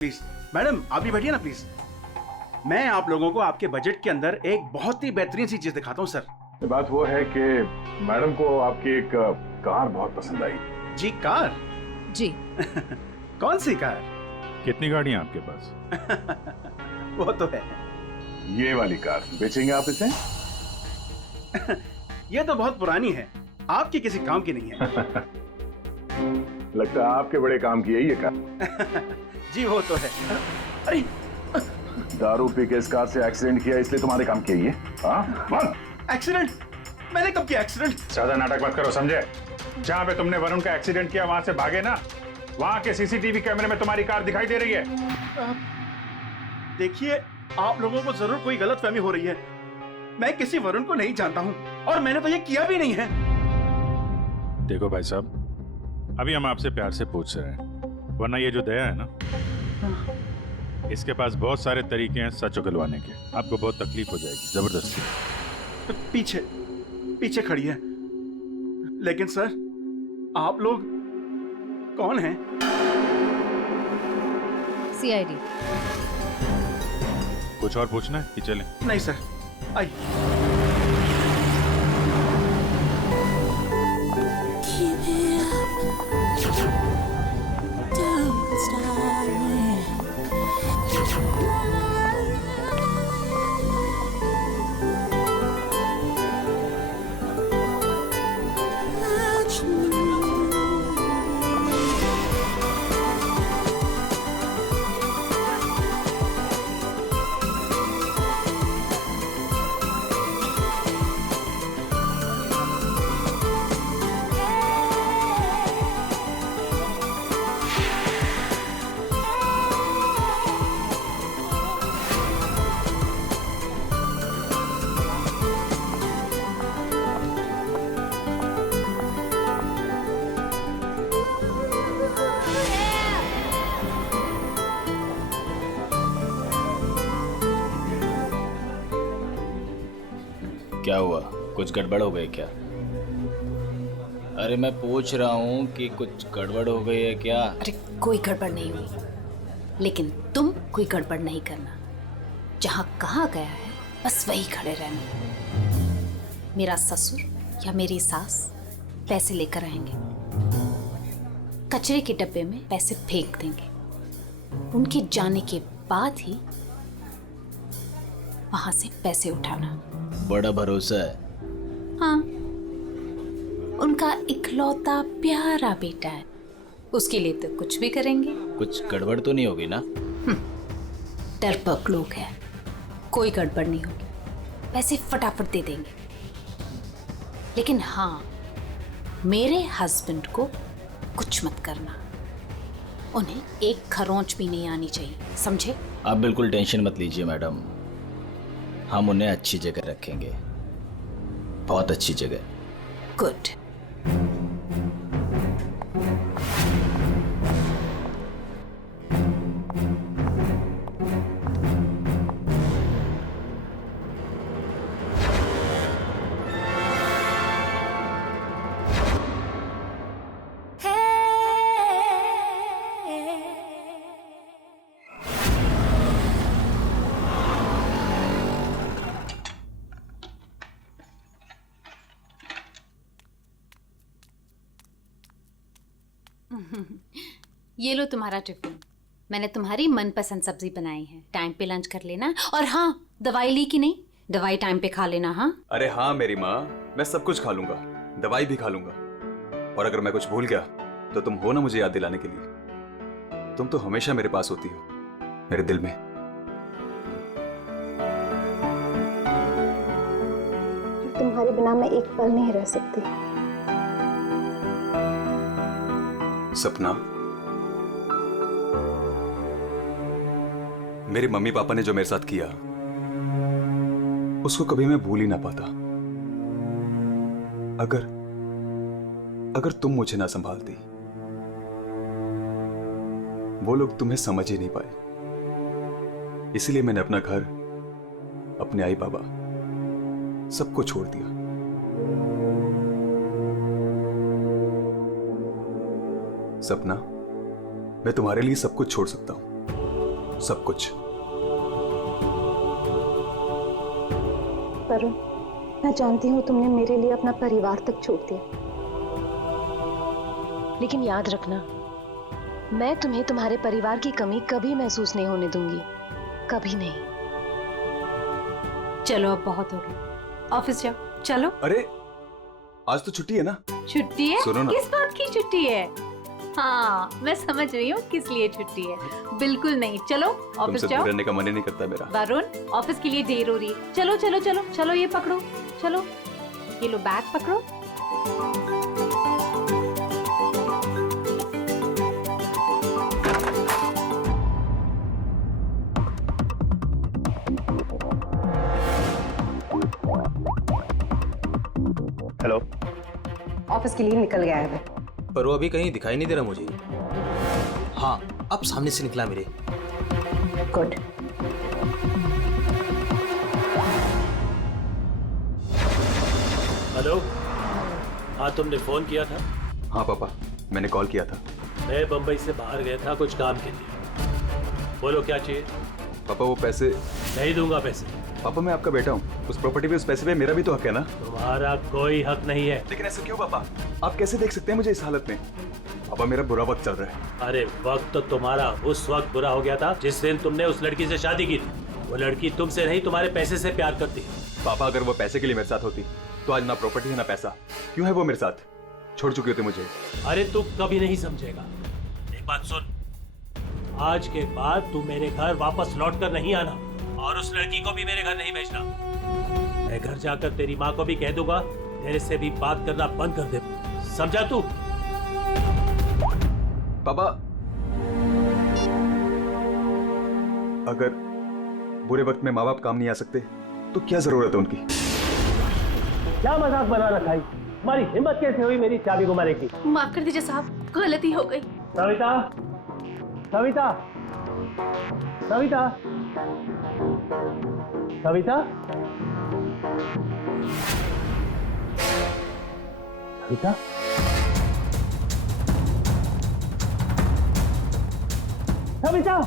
Please madam आप भी बैठिए ना प्लीज। मैं आप लोगों को आपके बजट के अंदर एक बहुत ही बेहतरीन सी चीज दिखाता हूँ सर। बात वो है कि मैडम को आपकी एक कार बहुत पसंद आई। जी कार? जी। कौन सी कार? कितनी गाड़ियां आपके पास? वो तो है। ये वाली कार बेचेंगे आप इसे? ये तो बहुत पुरानी है, आपकी किसी काम की नहीं है। लगता है आपके बड़े काम की है ये कार। जी वो तो है। अरे दारू पी के इस कार से एक्सीडेंट किया इसलिए तुम्हारे काम की है ये? हाँ? एक्सीडेंट? मैंने कब किया एक्सीडेंट? ज्यादा नाटक मत करो, समझे? जहाँ पे तुमने वरुण का एक्सीडेंट किया वहां से भागे ना, वहां के सीसीटीवी कैमरे में तुम्हारी कार दिखाई दे रही है। देखिए आप लोगों को जरूर कोई गलतफहमी हो रही है। मैं किसी वरुण को नहीं जानता हूँ और मैंने तो ये किया भी नहीं है। देखो भाई साहब, अभी हम आपसे प्यार से पूछ रहे हैं, वरना ये जो दया है ना, इसके पास बहुत सारे तरीके हैं सच उगलवाने के। आपको बहुत तकलीफ हो जाएगी जबरदस्ती। पीछे पीछे खड़ी है। लेकिन सर आप लोग कौन हैं? सीआईडी। कुछ और पूछना है कि चलें? नहीं सर, आइए। क्या हुआ? कुछ गड़बड़ हो गई क्या? अरे मैं पूछ रहा हूँ कि कुछ गड़बड़ हो गई है क्या? अरे कोई गड़बड़ नहीं हुई, लेकिन तुम कोई गड़बड़ नहीं करना। जहाँ कहा गया है बस वही खड़े रहना। मेरा ससुर या मेरी सास पैसे लेकर आएंगे, कचरे के डब्बे में पैसे फेंक देंगे। उनके जाने के बाद ही वहां से पैसे उठाना। बड़ा भरोसा है। हाँ, उनका इकलौता प्यारा बेटा है, उसके लिए तो कुछ भी करेंगे। कुछ गड़बड़ तो नहीं होगी ना? डरपोक लोग हैं, कोई गड़बड़ नहीं होगी, पैसे फटाफट दे देंगे। लेकिन हाँ, मेरे हस्बैंड को कुछ मत करना, उन्हें एक खरोंच भी नहीं आनी चाहिए, समझे? आप बिल्कुल टेंशन मत लीजिए मैडम, हम उन्हें अच्छी जगह रखेंगे, बहुत अच्छी जगह। गुड। ये लो तुम्हारा टिफिन, मैंने तुम्हारी मनपसंद सब्जी बनाई है। टाइम पे लंच कर लेना। और हाँ, दवाई ली कि नहीं? दवाई टाइम पे खा लेना। हाँ अरे हाँ मेरी माँ, मैं सब कुछ खा लूंगा, दवाई भी खा लूंगा। और अगर मैं कुछ भूल गया तो तुम हो ना मुझे याद दिलाने के लिए। तुम तो हमेशा मेरे पास होती हो, मेरे दिल में। तुम्हारे बिना मैं एक पल नहीं रह सकती। सपना, मेरे मम्मी पापा ने जो मेरे साथ किया उसको कभी मैं भूल ही ना पाता। अगर तुम मुझे ना संभालती, वो लोग तुम्हें समझ ही नहीं पाए। इसलिए मैंने अपना घर, अपने आई बाबा सबको छोड़ दिया। सपना, मैं तुम्हारे लिए सब कुछ छोड़ सकता हूं, सब कुछ। वरुण, मैं जानती हूँ तुमने मेरे लिए अपना परिवार तक छोड़ दिया, लेकिन याद रखना, मैं तुम्हें तुम्हारे परिवार की कमी कभी महसूस नहीं होने दूंगी, कभी नहीं। चलो अब बहुत हो गया, ऑफिस जाओ। चलो। अरे आज तो छुट्टी है ना? छुट्टी है? सुनो ना। किस बात की छुट्टी है? हाँ, मैं समझ रही हूँ किस लिए छुट्टी है। बिल्कुल नहीं, चलो ऑफिस तुमसे जाओ। दूर रहने का मन ही नहीं करता मेरा। वरुण, ऑफिस के लिए देर हो रही है। चलो चलो चलो चलो, ये पकड़ो, चलो ये लो बैग पकड़ो। हेलो। ऑफिस के लिए निकल गया है वो। पर वो अभी कहीं दिखाई नहीं दे रहा मुझे। हाँ, अब सामने से निकला मेरे। गुड। हेलो। हाँ, तुमने फोन किया था? हाँ पापा, मैंने कॉल किया था। मैं बंबई से बाहर गया था कुछ काम के लिए। बोलो क्या चाहिए? पापा वो पैसे। नहीं दूंगा पैसे। पापा मैं आपका बेटा हूँ, उस प्रॉपर्टी पे, उस पैसे पे मेरा भी तो हक है ना? तुम्हारा कोई हक नहीं है। लेकिन ऐसा क्यों पापा? आप कैसे देख सकते हैं मुझे इस हालत में? पापा मेरा बुरा वक्त चल रहा है। अरे वक्त तो तुम्हारा उस वक्त बुरा हो गया था जिस दिन तुमने उस लड़की से शादी की थी। वो लड़की तुमसे नहीं, तुम्हारे पैसे से प्यार करती। पापा अगर वो पैसे के लिए मेरे साथ होती तो आज ना प्रॉपर्टी है ना पैसा। क्यों है वो मेरे साथ? छोड़ चुके थे मुझे। अरे तू कभी नहीं समझेगा। एक बात सुन, आज के बाद तू मेरे घर वापस लौट कर नहीं आना और उस लड़की को भी मेरे घर नहीं भेजना। मैं घर जाकर तेरी माँ को भी कह दूंगा तेरे से भी बात करना बंद कर दे। समझा तू? पापा अगर बुरे वक्त में माँ बाप काम नहीं आ सकते तो क्या जरूरत है उनकी? क्या मजाक बना रखा है? तुम्हारी हिम्मत कैसे हुई मेरी चाबी को मारने की? माफ कर दीजिए साहब, गलती हो गई। सविता, सविता, सविता, सविता, सविता, सविता।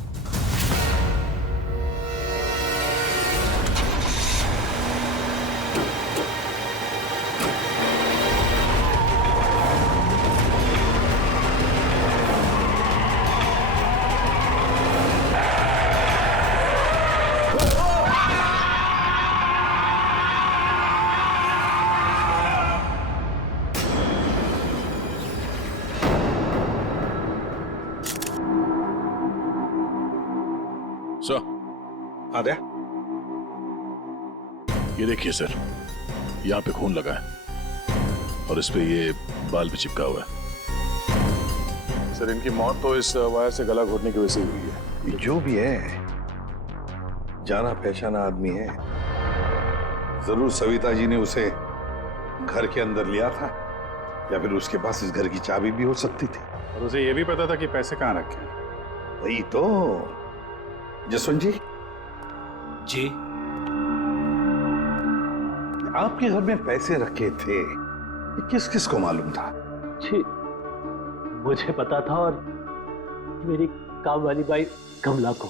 सर, आद्या, ये देखिए सर, यहाँ पे खून लगा है और इस पे ये बाल भी चिपका हुआ है। सर इनकी मौत तो इस वायर से गला घोटने की वजह से हुई है। जो भी है, जाना पहचाना आदमी है। जरूर सविता जी ने उसे घर के अंदर लिया था या फिर उसके पास इस घर की चाबी भी हो सकती थी। और उसे ये भी पता था कि पैसे कहाँ रखे हैं। वही तो। जसवंत जी, जी, आपके घर में पैसे रखे थे, ये किस किस को मालूम था? जी, मुझे पता था और मेरी काम वाली बाई कमला को।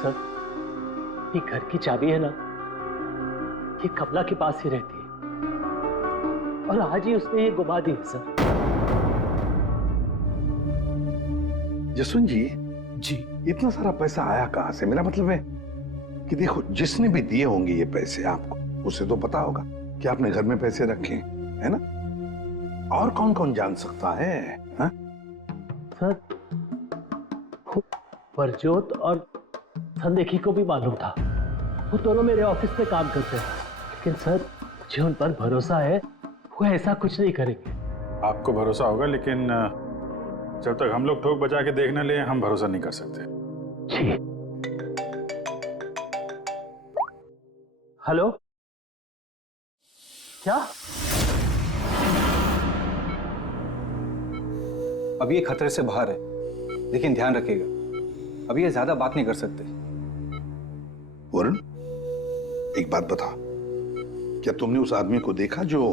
सर, ये घर की चाबी है ना, ये कमला के पास ही रहती है और आज ही उसने ये गुमा दी है सर। जसवंत जी, जी, इतना सारा पैसा आया कहां से? मेरा मतलब है कि देखो, जिसने भी दिए होंगे ये पैसे आपको, उसे तो पता होगा कि आपने घर में पैसे रखे हैं, है ना? और कौन कौन जान सकता है? हा? सर, परजोत और संदेखी को भी मालूम था। वो दोनों मेरे ऑफिस में काम करते हैं, लेकिन सर मुझे उन पर भरोसा है, वो ऐसा कुछ नहीं करेंगे। आपको भरोसा होगा, लेकिन जब तक हम लोग ठोक बजा के देखने ले, हम भरोसा नहीं कर सकते। जी। हेलो, क्या? अभी ये खतरे से बाहर है, लेकिन ध्यान रखिएगा, अभी ये ज्यादा बात नहीं कर सकते। वरुण, एक बात बता, क्या तुमने उस आदमी को देखा जो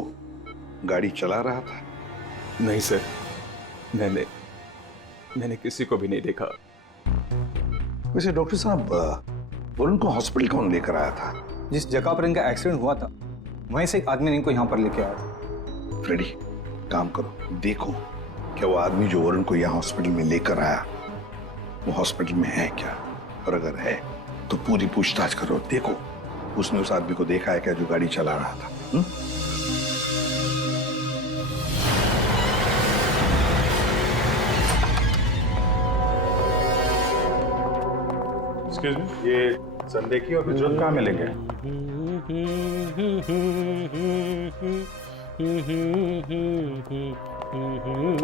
गाड़ी चला रहा था? नहीं सर, मैंने किसी को भी नहीं देखा। वैसे डॉक्टर साहब, वरुण को हॉस्पिटल कौन लेकर आया था? जिस जगह पर इनका एक्सीडेंट हुआ था वहीं से एक आदमी ने इनको यहाँ पर लेके आया था। फ्रेडी, काम करो, देखो क्या वो आदमी जो वरुण को यहाँ हॉस्पिटल में लेकर आया वो हॉस्पिटल में है क्या, और अगर है तो पूरी पूछताछ करो। देखो उसने उस आदमी को देखा है क्या जो गाड़ी चला रहा था? एक्सक्यूज मी, ये संदेकी और प्रज्वल कहाँ मिलेंगे?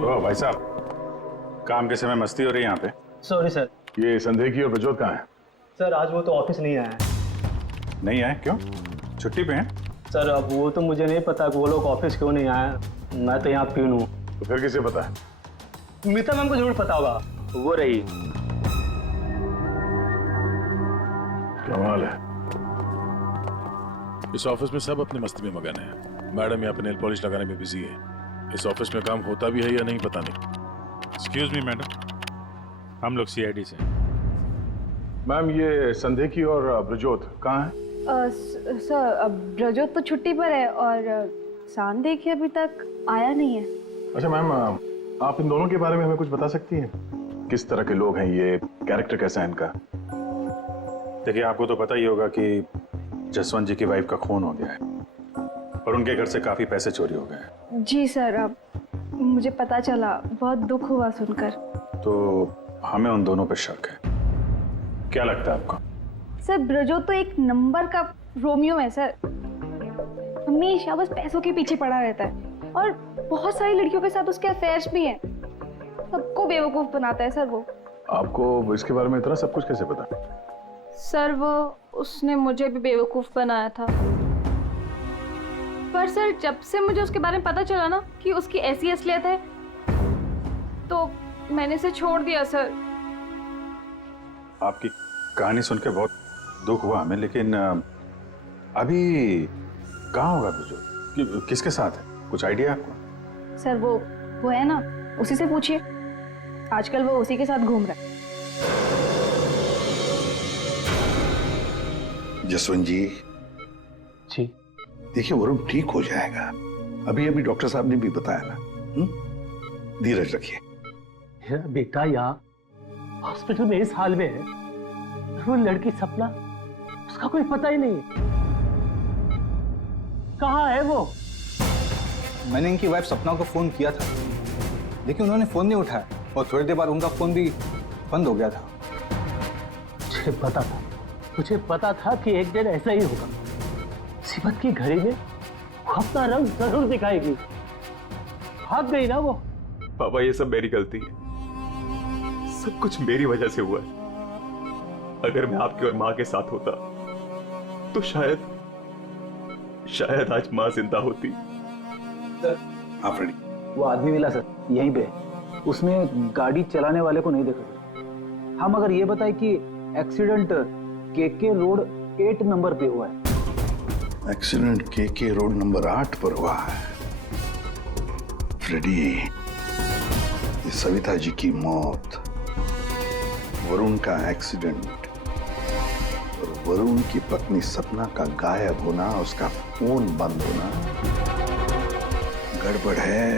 ओ भाई साहब, काम के समय मस्ती हो रही है यहाँ पे। Sorry sir. ये संदेही और प्रज्वल कहाँ है? सर आज वो तो ऑफिस नहीं आया है। नहीं आए? क्यों? छुट्टी पे हैं? सर अब वो तो मुझे नहीं पता कि वो लोग ऑफिस क्यों नहीं आए। मैं तो यहाँ प्यून हूँ। तो फिर किसे पता है? मीता मैम को जरूर पता होगा, वो रही। कमाल है, इस ऑफिस में सब अपनी मस्ती में मगन है। मैडम यहाँ पे नेल पॉलिश लगाने में बिजी है। इस ऑफिस में काम होता भी है या नहीं पता नहीं। एक्सक्यूज मी मैडम, हम लोग सीआईडी से। मैम ये संदेही और ब्रजोत कहाँ है? सर अब ब्रजोत तो छुट्टी पर है और सांदेखी अभी तक आया नहीं है। अच्छा मैम, आप इन दोनों के बारे में हमें कुछ बता सकती हैं? किस तरह के लोग हैं ये, कैरेक्टर कैसा है इनका? देखिए आपको तो पता ही होगा कि जसवंत जी की वाइफ का खून हो गया है और उनके घर से काफी पैसे चोरी हो गए। जी सर, अब मुझे पता चला, बहुत दुख हुआ सुनकर। तो हमें उन दोनों पे शक है। क्या लगता है आपको? सर ब्रजोत तो एक नंबर का रोमियो है सर, हमेशा बस पैसों के पीछे पड़ा रहता है और बहुत सारी लड़कियों के साथ उसके अफेयर्स भी हैं। सबको बेवकूफ बनाता है सर वो। आपको इसके बारे में इतना सब कुछ कैसे पता? सर वो उसने मुझे भी बेवकूफ बनाया था, पर सर जब से मुझे उसके बारे में पता चला ना कि उसकी ऐसी असलियत है तो मैंने इसे छोड़ दिया सर। आपकी कहानी सुन के बहुत दुख हुआ हमें, लेकिन अभी कहाँ होगा ब्रजोत? किसके साथ है? कुछ आइडिया आपको? सर वो है ना, उसी से पूछिए, आजकल वो उसी के साथ घूम रहा है। जसवंत जी, देखिए वरुण ठीक हो जाएगा। अभी अभी डॉक्टर साहब ने भी बताया ना। धीरज रखिए। बेटा यहाँ हॉस्पिटल में इस हाल में है, वो लड़की सपना, उसका कोई पता ही नहीं। कहाँ है वो? मैंने इनकी वाइफ सपना को फोन किया था लेकिन उन्होंने फोन नहीं उठाया और थोड़ी देर बाद उनका फोन भी बंद हो गया था। मुझे पता था कि एक दिन ऐसा ही होगा। मुसीबत की घड़ी में वो अपना रंग जरूर दिखाएगी। भाग गई ना वो। पापा ये सब मेरी गलती है, सब कुछ मेरी वजह से हुआ है। अगर मैं आपकी और माँ के साथ होता तो शायद आज माँ जिंदा होती। वो आदमी मिला सर यहीं पे, उसने गाड़ी चलाने वाले को नहीं देखा। हम अगर ये बताए कि एक्सीडेंट केके रोड 8 नंबर पे हुआ है। एक्सीडेंट केके रोड नंबर 8 पर हुआ है। फ्रेडी, ये सविता जी की मौत, वरुण का एक्सीडेंट और वरुण की पत्नी सपना का गायब होना, उसका फोन बंद होना, गड़बड़ है।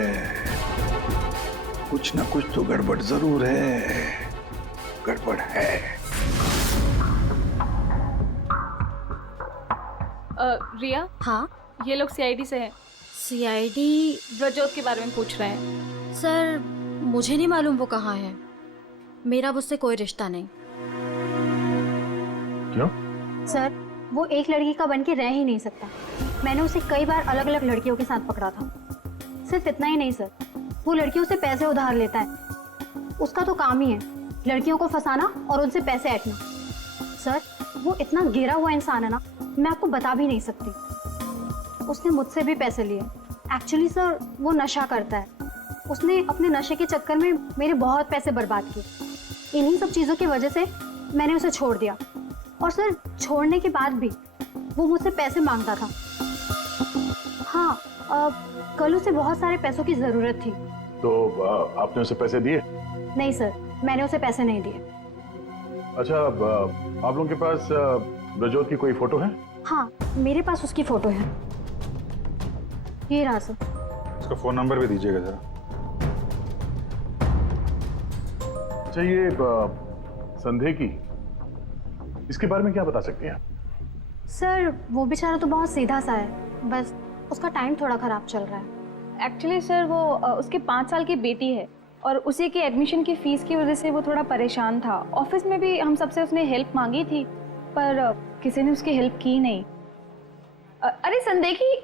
कुछ ना कुछ तो गड़बड़ जरूर है। गड़बड़ है। रिया, हाँ ये लोग सीआईडी से हैं। सीआईडी? ब्रजोत के बारे में पूछ रहे हैं। सर मुझे नहीं मालूम वो कहाँ है, मेरा उससे कोई रिश्ता नहीं। क्यों? सर वो एक लड़की का बन के रह ही नहीं सकता। मैंने उसे कई बार अलग अलग लड़कियों के साथ पकड़ा था। सिर्फ इतना ही नहीं सर, वो लड़कियों से पैसे उधार लेता है। उसका तो काम ही है लड़कियों को फंसाना और उनसे पैसे ऐंठना। सर वो इतना गिरा हुआ इंसान है ना, मैं आपको बता भी नहीं सकती। उसने मुझसे भी पैसे लिए। एक्चुअली सर वो नशा करता है। उसने अपने नशे के चक्कर में मेरे बहुत पैसे बर्बाद किए। इन्हीं सब चीज़ों की वजह से मैंने उसे छोड़ दिया। और सर छोड़ने के बाद भी वो मुझसे पैसे मांगता था। हाँ, कल उसे बहुत सारे पैसों की ज़रूरत थी। तो आपने उसे पैसे दिए? नहीं सर, मैंने उसे पैसे नहीं दिए। अच्छा, अब आप लोगों के पास ब्रजोत की कोई फोटो है? हाँ, मेरे पास उसकी फोटो है। ये रहा सर। उसका फोन नंबर भी दीजिएगा जरा। अच्छा, ये संदेह की, इसके बारे में क्या बता सकते हैं? सर वो बेचारा तो बहुत सीधा सा है, बस उसका टाइम थोड़ा खराब चल रहा है। एक्चुअली सर वो उसके 5 साल की बेटी है और उसी के एडमिशन की फीस की वजह से वो थोड़ा परेशान था। ऑफिस में भी हम सबसे उसने हेल्प मांगी थी पर किसी ने उसकी हेल्प की नहीं। अरे संदेखी।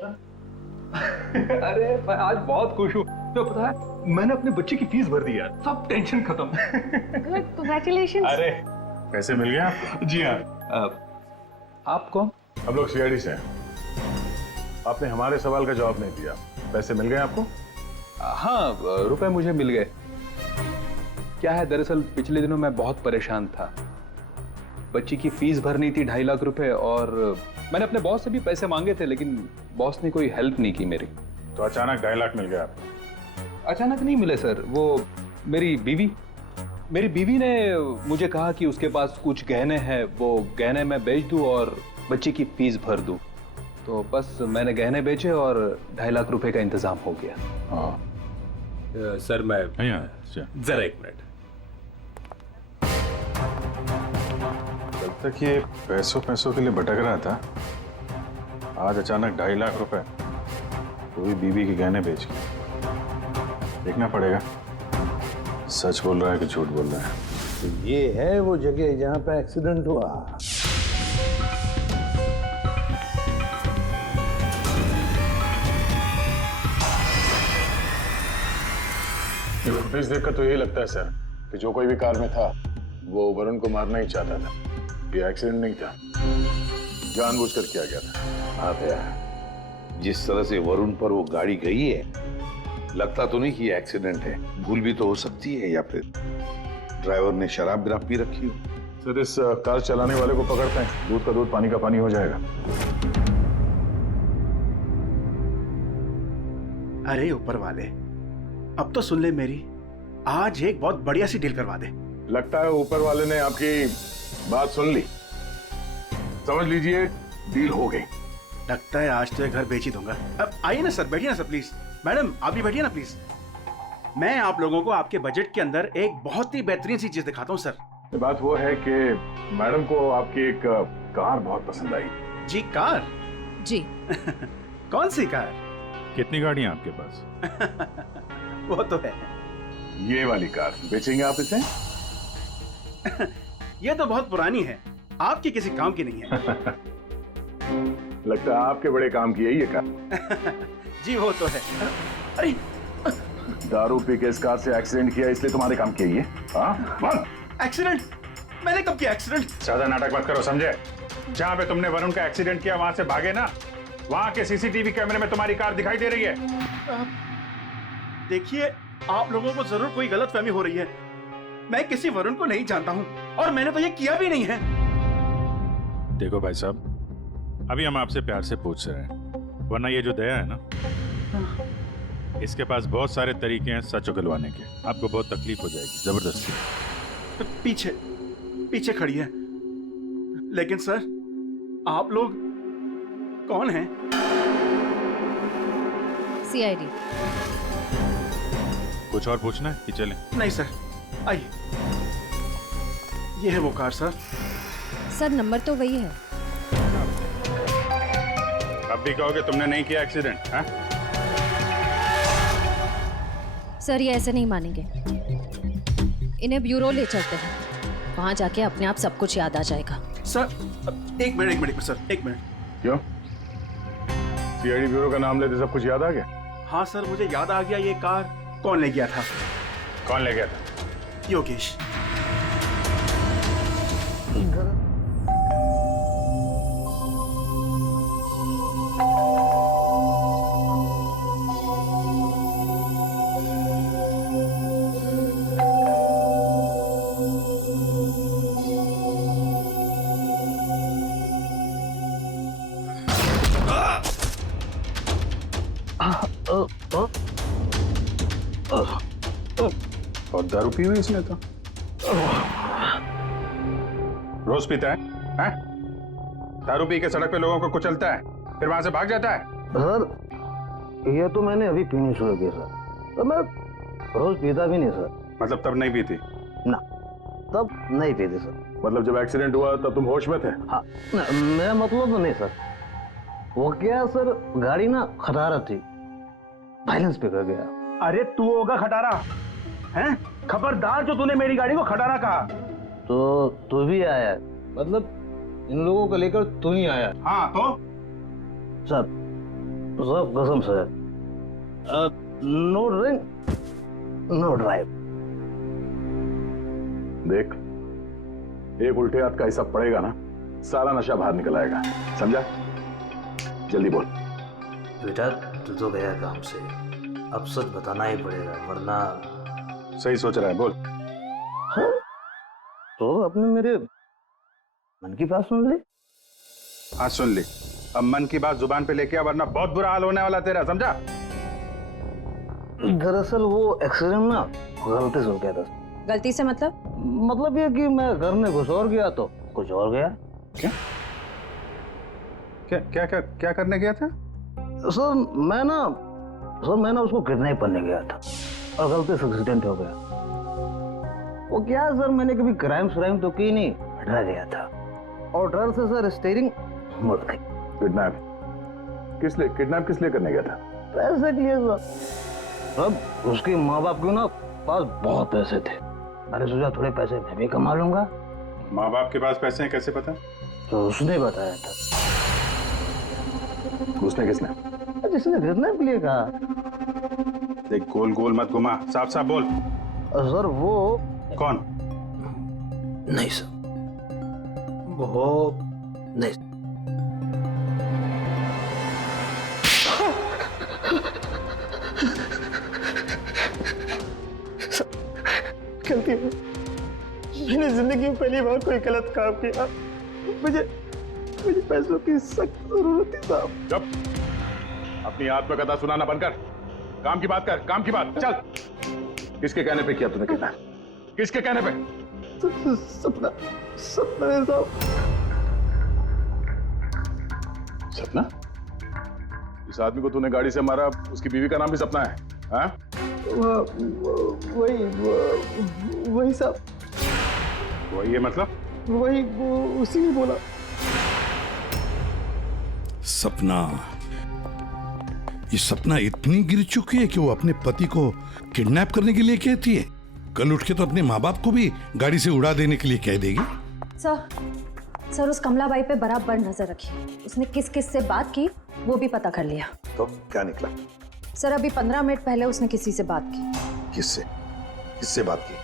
अरे मैं आज बहुत खुश हूँ, तो पता है मैंने अपने बच्चे की फीस भर दी यार, सब टेंशन खत्म। कांग्रेचुलेशन। अरे पैसे मिल गए आपको? जी हाँ। आप कौन? हम लोग सीआईडी से हैं। आपने हमारे सवाल का जवाब नहीं दिया। पैसे मिल गए आपको? हाँ, रुपए मुझे मिल गए। क्या है, दरअसल पिछले दिनों मैं बहुत परेशान था। बच्ची की फीस भरनी थी 2.5 लाख रुपए, और मैंने अपने बॉस से भी पैसे मांगे थे, लेकिन बॉस ने कोई हेल्प नहीं की मेरी। तो अचानक 2.5 लाख मिल गया आपको? अचानक नहीं मिले सर, वो मेरी बीवी ने मुझे कहा कि उसके पास कुछ गहने हैं, वो गहने मैं बेच दूं और बच्ची की फीस भर दूं। तो बस मैंने गहने बेचे और 2.5 लाख रुपए का इंतजाम हो गया। हाँ सर मैं जरा 1 मिनट। कल तक ये पैसों के लिए भटक रहा था, आज अचानक 2.5 लाख रुपए, वो भी बीवी के गहने बेच के। देखना पड़ेगा सच बोल रहा है कि झूठ बोल रहा है। तो ये है वो जगह जहां पे एक्सीडेंट हुआ। फुटेज देखकर तो यही लगता है सर कि जो कोई भी कार में था वो वरुण को मारना ही चाहता था। ये एक्सीडेंट नहीं था, जानबूझकर किया गया था। हाँ भैया, जिस तरह से वरुण पर वो गाड़ी गई है, लगता तो नहीं कि ये एक्सीडेंट है। भूल भी तो हो सकती है, या फिर ड्राइवर ने शराब विराब पी रखी हो। सर इस कार चलाने वाले को पकड़ते हैं, दूध का दूध पानी का पानी हो जाएगा। अरे ऊपर वाले, अब तो सुन ले मेरी, आज एक बहुत बढ़िया सी डील करवा दे। लगता है ऊपर वाले ने आपकी बात सुन ली। समझ लीजिए डील हो गई। लगता है आज तो ये घर बेच ही दूंगा। अब आइए ना सर, बैठिए ना सर प्लीज। मैडम आप भी बैठिए ना प्लीज। मैं आप लोगों को आपके बजट के अंदर एक बहुत ही बेहतरीन सी चीज दिखाता हूँ सर। बात वो है कि मैडम को आपकी एक कार बहुत पसंद आई। जी कार? जी। कौन सी कार? कितनी गाड़ियां आपके पास? वो तो है। ये वाली कार बेचेंगे आप इसे? ये तो बहुत पुरानी है, आपकी किसी काम की नहीं है। लगता है आपके बड़े काम की है ये कार। जी वो तो है। अरे दारू पी के इस कार से एक्सीडेंट किया इसलिए तुम्हारे काम की है ये? हाँ? एक्सीडेंट? मैंने कब किया एक्सीडेंट? ज्यादा नाटक मत करो, समझे? जहाँ पे तुमने वरुण का एक्सीडेंट किया वहां से भागे ना, वहां के सीसीटीवी कैमरे में तुम्हारी कार दिखाई दे रही है। देखिए, आप लोगों को जरूर कोई गलतफहमी हो रही है। मैं किसी वरुण को नहीं जानता हूं और मैंने तो ये किया भी नहीं है। देखो भाई साहब, अभी हम आपसे प्यार से पूछ रहे हैं, वरना ये जो दया है ना, इसके पास बहुत सारे तरीके हैं सच उगलवाने के। आपको बहुत तकलीफ हो जाएगी, जबरदस्ती। पीछे खड़ी है। लेकिन सर, आप लोग कौन हैं? सीआईडी। कुछ और पूछना है कि चलें? नहीं सर, आइए। ये है वो कार सर। सर नंबर तो वही है। अब भी कहोगे तुमने नहीं किया एक्सीडेंट? हाँ? सर ये ऐसे नहीं मानेंगे, इन्हें ब्यूरो ले चलते हैं, वहां जाके अपने आप सब कुछ याद आ जाएगा। सर एक मिनट सर, एक मिनट। क्यों? सीआईडी ब्यूरो का नाम लेते सब कुछ याद आ गया? हाँ सर, मुझे याद आ गया ये कार कौन ले गया था। कौन ले गया था? योगेश। और दारू पी हुई इसने तो। रोज पीता है? हैं? दारू पी के सड़क पे लोगों को कुचलता है, फिर वहां से भाग जाता है। सर ये तो मैंने अभी पीनी शुरू की सर, तो मैं रोज पीता भी नहीं सर। मतलब तब नहीं पीती? ना, तब नहीं पीती सर। मतलब जब एक्सीडेंट हुआ तब तुम होश में थे? हाँ, मेरा मतलब तो नहीं सर। वो क्या सर, गाड़ी ना खटारा थी, बैलेंस पे कर गया। अरे तू होगा खटारा, हैं? खबरदार जो तूने मेरी गाड़ी को खटारा कहा। तो तू भी आया, मतलब इन लोगों को लेकर तू ही आया? हाँ तो सर, सब कसम sir, no drink no drive. देख, एक उल्टे हाथ का हिसाब पड़ेगा ना, सारा नशा बाहर निकल आएगा, समझा? जल्दी बोल। बेटा तू तो गया काम से, अब सच बताना ही पड़ेगा वरना। सही सोच रहा है, बोल। हाँ? तो आपने मेरे मन की बात सुन ली? हाँ सुन ली। अब मन की बात जुबान पे लेके आ, वरना बहुत बुरा हाल होने वाला तेरा, समझा? दरअसल वो एक्सीडेंट ना गलती से हो गया था। गलती से मतलब ये कि मैं घर में घुस और गया तो कुछ और गया। क्या क्या क्या क्या, क्या करने गया था? सर मैं ना उसको किडनैप करने गया था और गलती से एक्सीडेंट हो गया। वो क्या सर, मैंने कभी क्राइम तो की नहीं, डर गया था और डर से सर स्टीयरिंग मुड़ गई। किडनैप किस लिए करने गया था? पैसे के लिए सर। अब उसके माँ बाप के ना पास बहुत पैसे थे, मैंने सोचा थोड़े पैसे मैं भी कमा लूंगा। माँ बाप के पास पैसे हैं कैसे पता? तो उसने बताया था। उसने किसने? जिसने किडनैप के लिए कहा। देख, गोल गोल मत घुमा, साफ साफ बोल। सर वो कौन? नहीं सर, वो नहीं। गलती है, मैंने जिंदगी में पहली बार कोई गलत काम किया। मुझे पैसों की सख्त जरूरत थी साहब। चुप, अपनी आत्मकथा सुनाना बंद कर, काम की बात कर, काम की बात। चल, किसके कहने पे किया तूने किडनैप? किसके कहने पे? सपना है साहब। सपना? इस आदमी को तूने गाड़ी से मारा, उसकी बीवी का नाम भी सपना है? हाँ? वही साहब। वही है मतलब? वही वो उसी ने बोला। सपना, ये सपना इतनी गिर चुकी है कि वो अपने पति को किडनैप करने के लिए कहती है, कल उठ के तो अपने माँ बाप को भी गाड़ी से उड़ा देने के लिए कह देगी। सर उस कमलाबाई पे बराबर नजर रखिए, उसने किस किस से बात की वो भी पता कर लिया। तो क्या निकला? सर अभी 15 मिनट पहले उसने किसी से बात की। किससे बात की?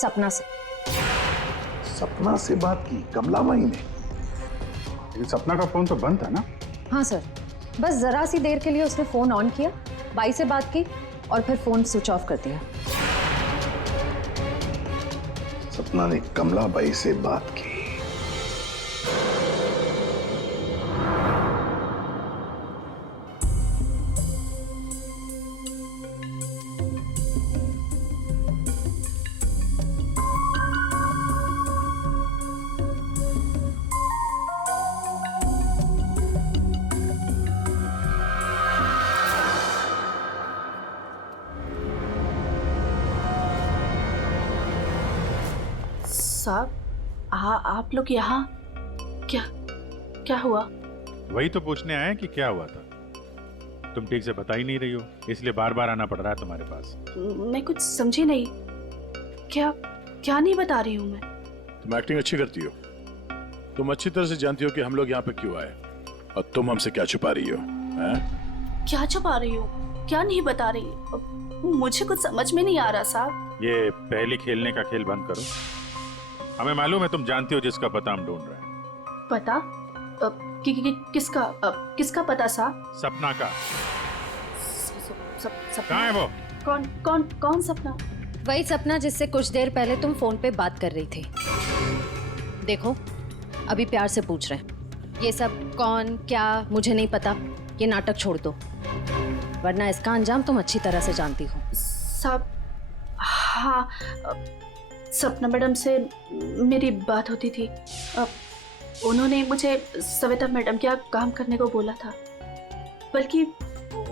सपना से। सपना से बात की कमलाबाई ने? लेकिन सपना का फोन तो बंद था ना? हाँ सर, बस जरा सी देर के लिए उसने फोन ऑन किया, बाई से बात की और फिर फोन स्विच ऑफ कर दिया। सपना ने कमलाबाई से बात की। साहब, आप लोग यहाँ क्या हुआ? वही तो पूछने आए कि क्या हुआ था। तुम ठीक से बता ही नहीं रही हो, इसलिए बार बार आना पड़ रहा है तुम्हारे पास। मैं कुछ समझी नहीं। क्या नहीं बता रही हूँ मैं। तुम एक्टिंग अच्छी करती हो, तुम अच्छी तरह से जानती हो कि हम लोग यहाँ पे क्यों आए, और तुम हमसे क्या छुपा रही हो? क्या छुपा रही हो? क्या नहीं बता रही? मुझे कुछ समझ में नहीं आ रहा साहब। ये पहले खेलने का खेल बंद करो। हमें मालूम है तुम जानती हो जिसका पता हम ढूंढ रहे हैं। पता? किसका पता साहब? सपना का। सपना? कहाँ है वो? कौन सपना? वही सपना जिससे कुछ देर पहले तुम फोन पे बात कर रही थी। देखो अभी प्यार से पूछ रहे हैं, ये सब कौन क्या मुझे नहीं पता, ये नाटक छोड़ दो, वरना इसका अंजाम तुम अच्छी तरह से जानती हो। साहब हाँ, सपना मैडम से मेरी बात होती थी। उन्होंने मुझे सविता मैडम के यहाँ काम करने को बोला था, बल्कि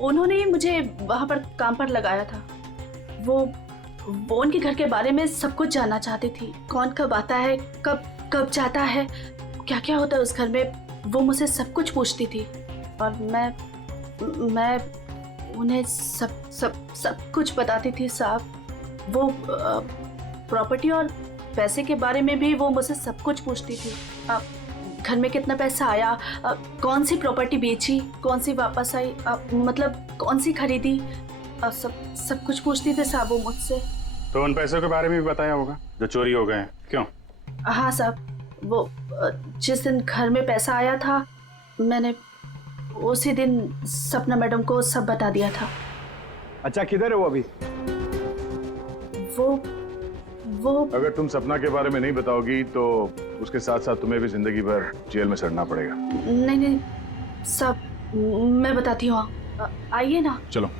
उन्होंने ही मुझे वहाँ पर काम पर लगाया था। वो उनके घर के बारे में सब कुछ जानना चाहती थी, कौन कब आता है, कब जाता है, क्या क्या होता है उस घर में, वो मुझसे सब कुछ पूछती थी। और मैं उन्हें सब कुछ बताती थी साहब। वो प्रॉपर्टी और पैसे के बारे में भी वो मुझसे सब कुछ पूछती थी। घर में कितना पैसा आया, कौन सी प्रॉपर्टी बेची, कौन सी वापस आई, मतलब कौन सी खरीदी, सब कुछ पूछती थी साहब वो मुझसे। तो उन पैसों के बारे में भी बताया होगा जो चोरी हो गए हैं, क्यों? हाँ साहब, वो जिस दिन घर में पैसा आया था मैंने उसी दिन सपना मैडम को सब बता दिया था। अच्छा, किधर है वो अभी? वो अगर तुम सपना के बारे में नहीं बताओगी तो उसके साथ साथ तुम्हें भी जिंदगी भर जेल में सड़ना पड़ेगा। नहीं सब मैं बताती हूँ, आइए ना। चलो।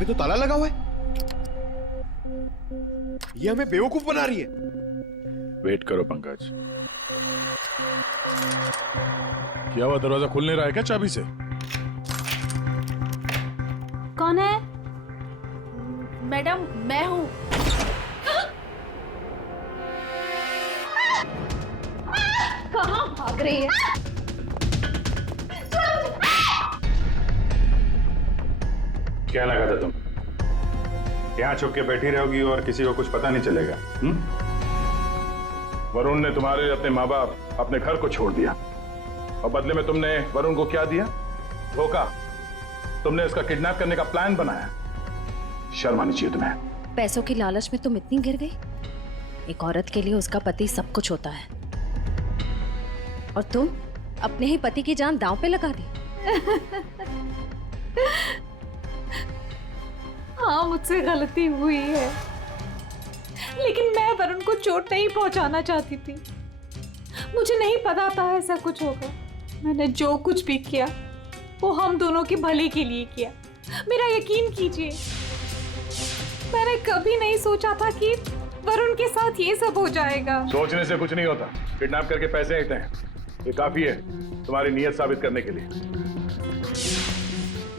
तो ताला लगा हुआ है, ये हमें बेवकूफ बना रही है। वेट करो पंकज। क्या हुआ, दरवाजा खुल नहीं रहा है क्या चाबी से? कौन है? मैडम मैं हूँ। कहाँ भाग रही है? क्या लगा था तुम यहाँ छुप के बैठी रहोगी और किसी को कुछ पता नहीं चलेगा? वरुण ने तुम्हारे अपने माँ बाप अपने घर को छोड़ दिया और बदले में तुमने वरुण को क्या दिया? धोखा। तुमने उसका किडनैप करने का प्लान बनाया। शर्म आनी चाहिए तुम्हें। पैसों की लालच में तुम इतनी गिर गई? एक औरत के लिए उसका पति सब कुछ होता है और तुम अपने ही पति की जान दांव पे लगा दी। हाँ, मुझसे गलती हुई है, लेकिन मैं वरुण को चोट नहीं पहुंचाना चाहती थी। मुझे नहीं पता था ऐसा कुछ होगा। मैंने जो कुछ भी किया वो हम दोनों के भले के लिए किया। मेरा यकीन कीजिए, मैंने कभी नहीं सोचा था कि वरुण के साथ ये सब हो जाएगा। सोचने से कुछ नहीं होता। किडनैप करके पैसे लेते हैं, ये काफी है तुम्हारी नीयत साबित करने के लिए।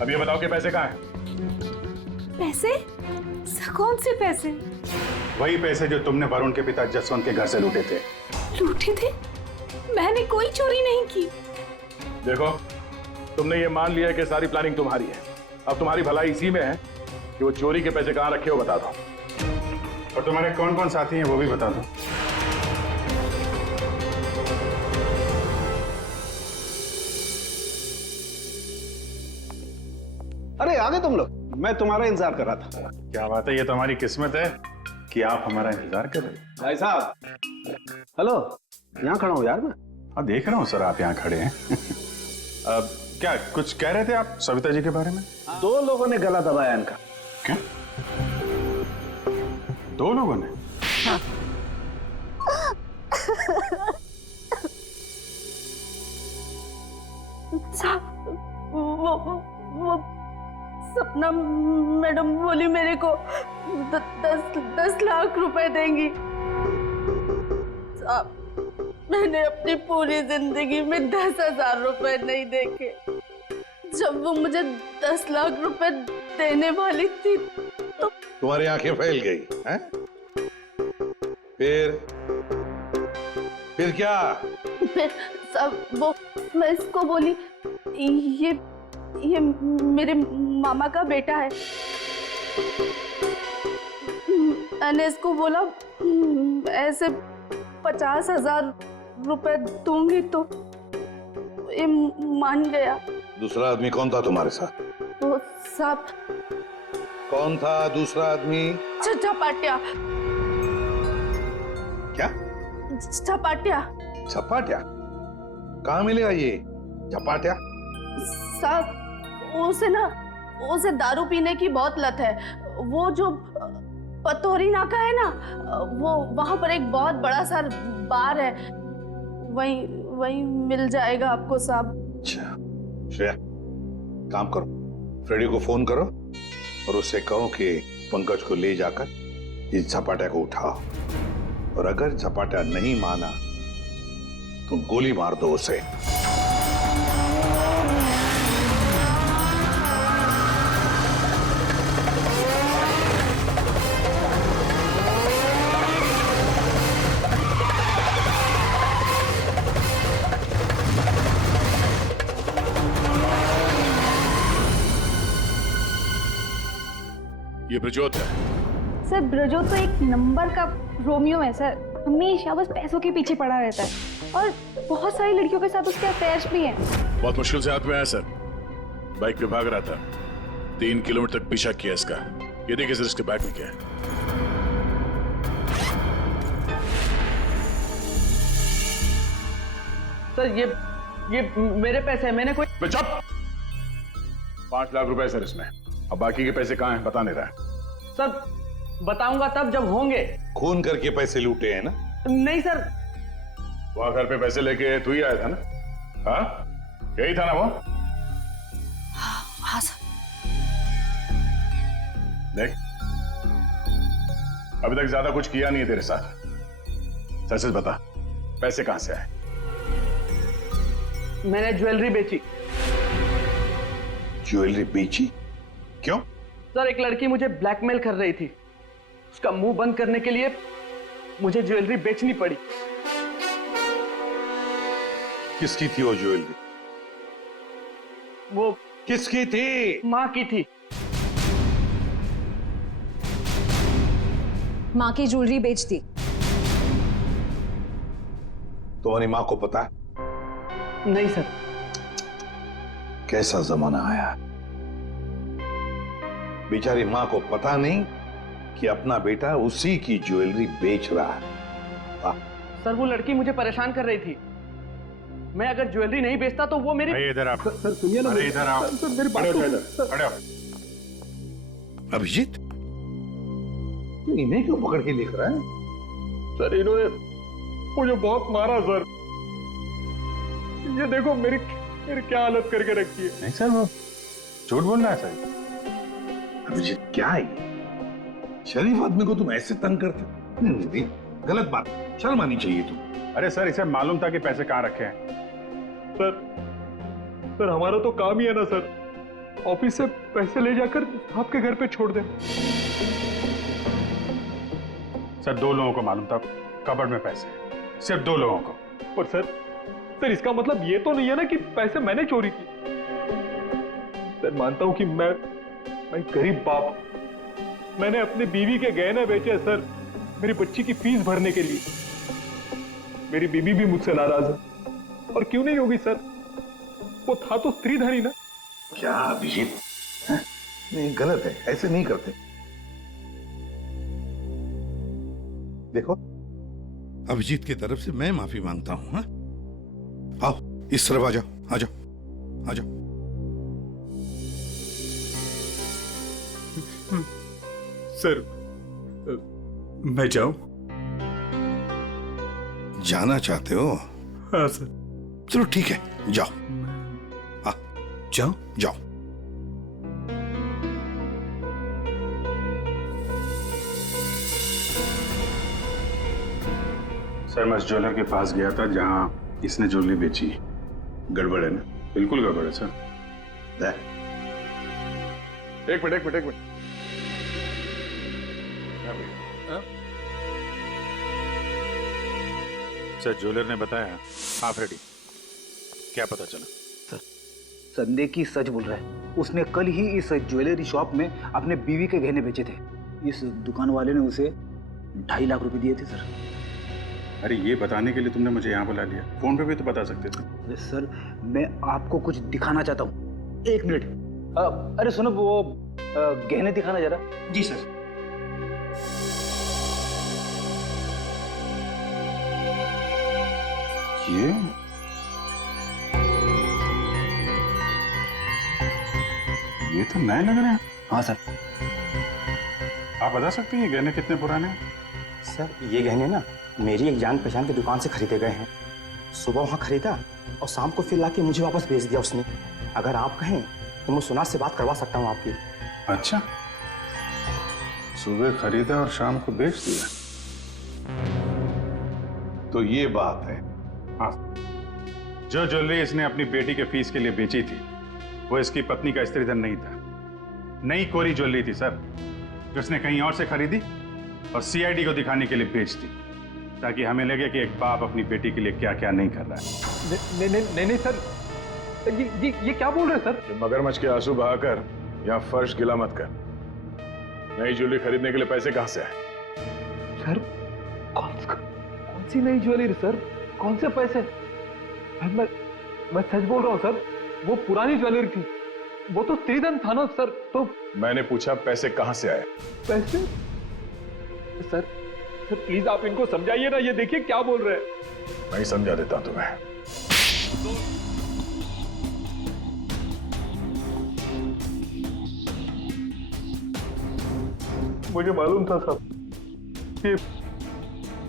अब ये बताओ कि पैसे कहाँ हैं? पैसे? कौन से पैसे? वही पैसे जो तुमने वरुण के पिता जसवंत के घर से लूटे थे। लूटे थे? मैंने कोई चोरी नहीं की। देखो, तुमने ये मान लिया कि सारी प्लानिंग तुम्हारी है। अब तुम्हारी भलाई इसी में है कि वो चोरी के पैसे कहाँ रखे हो बता दो। और तुम्हारे कौन कौन साथी हैं वो भी बता दो। अरे आ गए तुम लोग, मैं तुम्हारा इंतजार कर रहा था। क्या बात है, ये तो हमारी किस्मत है कि आप हमारा इंतजार कर रहे हैं। भाई साहब, हेलो, यहाँ खड़ा हूँ यार मैं। हाँ देख रहा हूँ सर, आप यहाँ खड़े हैं। अब क्या कुछ कह रहे थे आप सविता जी के बारे में? 2 लोगों ने गला दबाया इनका। क्या? 2 लोगों ने? हाँ। वो सपना मैडम बोली मेरे को 10 लाख रुपए देंगी। मैंने अपनी पूरी जिंदगी में 10,000 रुपए नहीं देखे। जब वो मुझे 10 लाख रुपए देने वाली थी तो तुम्हारी आंखें फैल गई हैं? फिर क्या? मैं इसको बोली ये मेरे मामा का बेटा है। मैंने इसको बोला ऐसे 50,000 रुपए दूंगी तो ये मान गया। दूसरा आदमी कौन था तुम्हारे साथ? वो सब कौन था दूसरा आदमी? झपाटिया। क्या? झपाटिया। झपाटिया? कहाँ मिलेगा ये झपाटिया? साहब उसे दारू पीने की बहुत लत है। वो जो पतोरी नाका है ना, वो वहां पर एक बहुत बड़ा सा बार है, वहीं मिल जाएगा आपको साहब। अच्छा श्रेया, काम करो, फ्रेडी को फोन करो और उससे कहो कि पंकज को ले जाकर इस झपाटा को उठाओ, और अगर झपाटा नहीं माना तो गोली मार दो उसे। ये ब्रजोत है। सर ब्रजोत तो एक नंबर का रोमियो है सर, हमेशा बस पैसों के पीछे पड़ा रहता है और बहुत सारी लड़कियों के साथ उसके अफेयर्स भी हैं। बहुत मुश्किल से हाथ में आया सर, बाइक पे भाग रहा था, 3 किलोमीटर तक पीछा किया इसका। ये देखिए सर इसके बैग में क्या है। सर ये मेरे पैसे हैं, मैंने कोई। चुप! 5 लाख रुपए सर इसमें, अब बाकी के पैसे कहाँ हैं बता नहीं रहा है। सर बताऊंगा तब जब होंगे। खून करके पैसे लूटे हैं ना? नहीं सर। वहां घर पे पैसे लेके तू ही आया था ना? हाँ यही था ना वो? हाँ सर। देख अभी तक ज्यादा कुछ किया नहीं है तेरे साथ, सच सच बता पैसे कहां से आए? मैंने ज्वेलरी बेची। ज्वेलरी बेची? क्यों? सर एक लड़की मुझे ब्लैकमेल कर रही थी, उसका मुंह बंद करने के लिए मुझे ज्वेलरी बेचनी पड़ी। किसकी थी वो ज्वेलरी? वो किसकी थी? माँ की थी। माँ की ज्वेलरी बेच दी। तुम्हारी माँ को पता है? नहीं सर। कैसा जमाना आया, बेचारी माँ को पता नहीं कि अपना बेटा उसी की ज्वेलरी बेच रहा है। सर वो लड़की मुझे परेशान कर रही थी, मैं अगर ज्वेलरी नहीं बेचता तो वो मेरी। इधर आप। सर सुनिए ना, इधर आओ। सर मेरी बात खड़े हो। अभिजीत तू इन्हें क्यों पकड़ के लिख रहा है? सर इन्होंने मुझे बहुत मारा सर, ये देखो मेरी क्या हालत करके रखी है। नहीं सर वो झूठ बोल रहा है सर। अभिजीत क्या है ये? शरीफ आदमी को तुम ऐसे तंग करते? नहीं, गलत बात, शर्म आनी चाहिए तुम। अरे सर इसे मालूम था कि पैसे कहाँ रखे हैं। सर हमारा तो काम ही है ना सर, ऑफिस से पैसे ले जाकर आपके घर पे छोड़ दें। सर 2 लोगों को मालूम था कबर्ड में पैसे हैं, सिर्फ 2 लोगों को। पर सर इसका मतलब ये तो नहीं है ना कि पैसे मैंने चोरी की। सर मानता हूं कि मैं गरीब बाप, मैंने अपनी बीवी के गहने बेचे सर मेरी बच्ची की फीस भरने के लिए। मेरी बीवी भी मुझसे नाराज है, और क्यों नहीं होगी सर, वो था तो स्त्रीधनी ना। क्या अभिजीत, नहीं गलत है, ऐसे नहीं करते। देखो अभिजीत की तरफ से मैं माफी मांगता हूं। हाँ? आओ इस तरफ आ जाओ, आ जाओ, आ जाओ। सर मैं जाऊं? जाना चाहते हो? हाँ सर। चलो ठीक है, जाओ। जाओ? जाओ। सर मैं उस ज्वेलर के पास गया था जहां इसने ज्वेलरी बेची। गड़बड़ है ना? बिल्कुल गड़बड़ है सर। एक मिनट। सर ज्वेलर ने बताया आप रेडी, क्या पता चला? संदेह की सच बोल रहा है, उसने कल ही इस ज्वेलरी शॉप में अपने बीवी के गहने बेचे थे। इस दुकान वाले ने उसे 2.5 लाख रुपए दिए थे सर। अरे ये बताने के लिए तुमने मुझे यहाँ बुला लिया, फोन पे भी तो बता सकते थे। अरे सर मैं आपको कुछ दिखाना चाहता हूँ, 1 मिनट। अरे सुनो वो गहने दिखाना जरा। जी सर। ये ये तो नए लग रहे हैं। हाँ सर। आप बता सकते हैं ये गहने कितने पुराने हैं? सर ये गहने ना मेरी एक जान पहचान की दुकान से खरीदे गए हैं। सुबह वहाँ खरीदा और शाम को फिर लाके मुझे वापस भेज दिया उसने। अगर आप कहें तो मैं सुनार से बात करवा सकता हूँ आपकी। अच्छा, सुबह खरीदा और शाम को बेच दिया। तो ये बात है। हाँ, जो ज्वेलरी इसने अपनी बेटी के फीस के लिए बेची थी वो इसकी पत्नी का स्त्री धन नहीं था, नई कोरी ज्वेलरी थी सर, जो उसने कहीं और से खरीदी और सीआईडी को दिखाने के लिए बेच दी, ताकि हमें लगे कि एक बाप अपनी बेटी के लिए क्या क्या नहीं कर रहा है। नहीं सर, ये क्या बोल रहे हैं सर? मगरमच्छ के आंसू बहाकर यहाँ फर्श गिला मत कर। नई ज्वेलरी खरीदने के लिए पैसे कहाँ से आए? सर कौन सी नई ज्वेलरी सर? कौन से पैसे? मैं सच बोल रहा हूँ सर, वो पुरानी ज्वेलरी थी, वो तो स्त्रीधन था ना सर। तो मैंने पूछा पैसे कहाँ से आए? पैसे? सर प्लीज आप इनको समझाइए ना, ये देखिए क्या बोल रहे हैं। मैं समझा देता तुम्हें। मुझे मालूम था साहब कि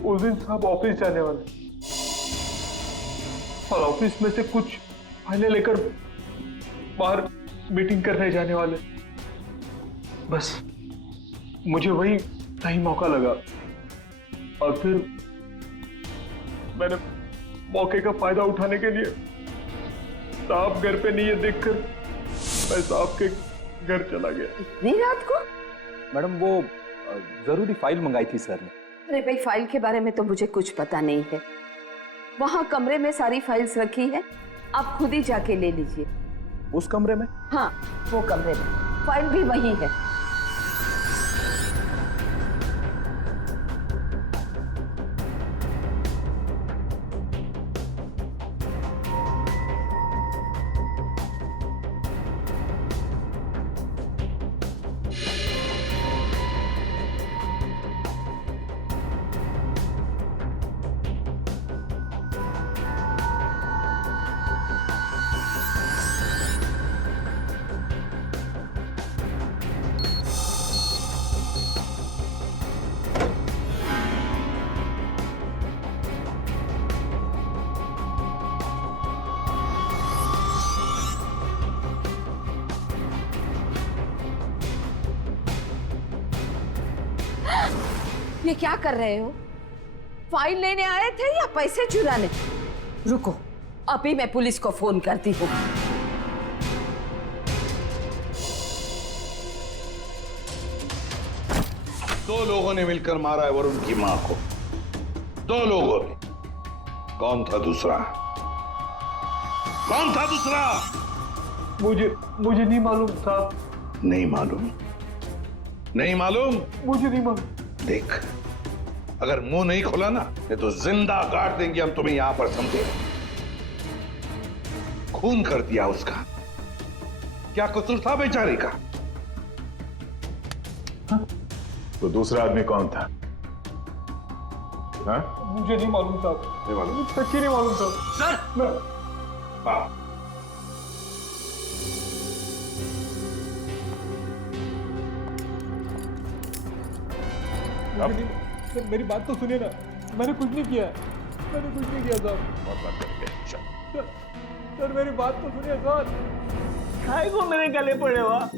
उस दिन साहब ऑफिस जाने वाले और ऑफिस में से कुछ फाइलें लेकर बाहर मीटिंग करने जाने वाले। बस मुझे वही सही मौका लगा और फिर मैंने मौके का फायदा उठाने के लिए साहब घर पे नहीं है देखकर मैं साहब के घर चला गया। नहीं रात को? मैडम वो जरूरी फाइल मंगाई थी सर ने। अरे भाई फाइल के बारे में तो मुझे कुछ पता नहीं है। वहाँ कमरे में सारी फाइल्स रखी है, आप खुद ही जाके ले लीजिए। उस कमरे में? हाँ वो कमरे में, फाइल भी वही है। ये क्या कर रहे हो? फाइल लेने आए थे या पैसे चुराने? रुको, अभी मैं पुलिस को फोन करती हूँ। दो लोगों ने मिलकर मारा है वरुण की मां को। दो लोगों ने। कौन था दूसरा? कौन था दूसरा? मुझे नहीं मालूम साहब। नहीं मालूम? नहीं मालूम? मुझे नहीं मालूम। देख, अगर मुंह नहीं खोला ना तो जिंदा काट देंगे हम तुम्हें यहां पर, समझे? खून कर दिया उसका। क्या कसूर था बेचारे का? तो दूसरा आदमी कौन था? हाँ? मुझे नहीं मालूम साहब। नहीं मालूम? सच्ची नहीं मालूम साहब। सर मेरी बात तो सुनिए ना, मैंने कुछ नहीं किया। मैंने कुछ नहीं किया साहब। बहुत बात करेंगे। सर मेरी बात तो सुनिए सर। खाए को मेरे गले पड़े हुआ।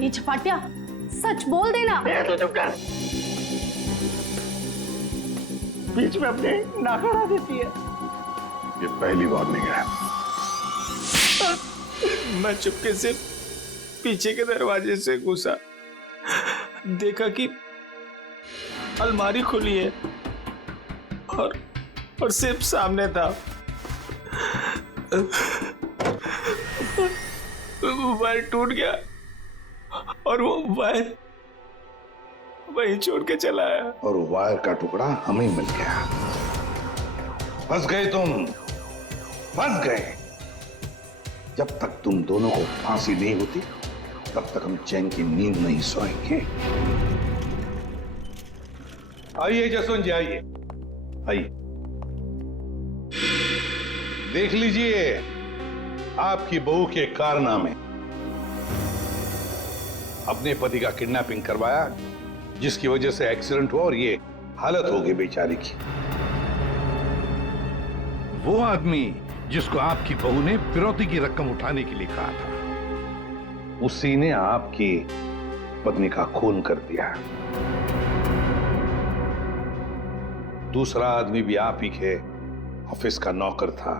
ये छपाटिया सच बोल देना। तो चुप कर। बीच में अपने नाक अड़ा देती है। ये पहली वार्निंग है। मैं चुपके से पीछे के दरवाजे से घुसा, देखा कि अलमारी खुली है और सिर्फ सामने था। वायर टूट गया और वो वायर वहीं छोड़ के चला आया। और वायर का टुकड़ा हमें मिल गया। फंस गए तुम, फंस गए। जब तक तुम दोनों को फांसी नहीं होती तब तक हम चैन की नींद नहीं सोएंगे। आइए जसवंत जी, आइए आइए। देख लीजिए आपकी बहू के कारनामे। अपने पति का किडनैपिंग करवाया, जिसकी वजह से एक्सीडेंट हुआ और ये हालत हो गई बेचारी की। वो आदमी जिसको आपकी बहू ने फिरौती की रकम उठाने के लिए कहा था, उसी ने आपकी पत्नी का खून कर दिया। दूसरा आदमी भी आप ही के ऑफिस का नौकर था,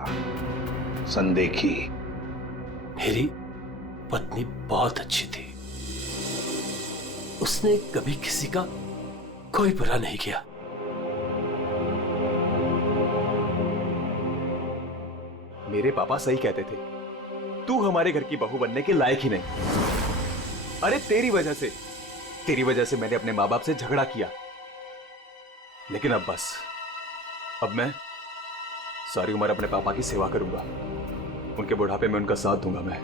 संदेखी। मेरी पत्नी बहुत अच्छी थी, उसने कभी किसी का कोई बुरा नहीं किया। मेरे पापा सही कहते थे, तू हमारे घर की बहू बनने के लायक ही नहीं। अरे तेरी वजह से मैंने अपने माँ बाप से झगड़ा किया, लेकिन अब बस, अब मैं सारी उम्र अपने पापा की सेवा करूंगा, उनके बुढ़ापे में उनका साथ दूंगा मैं।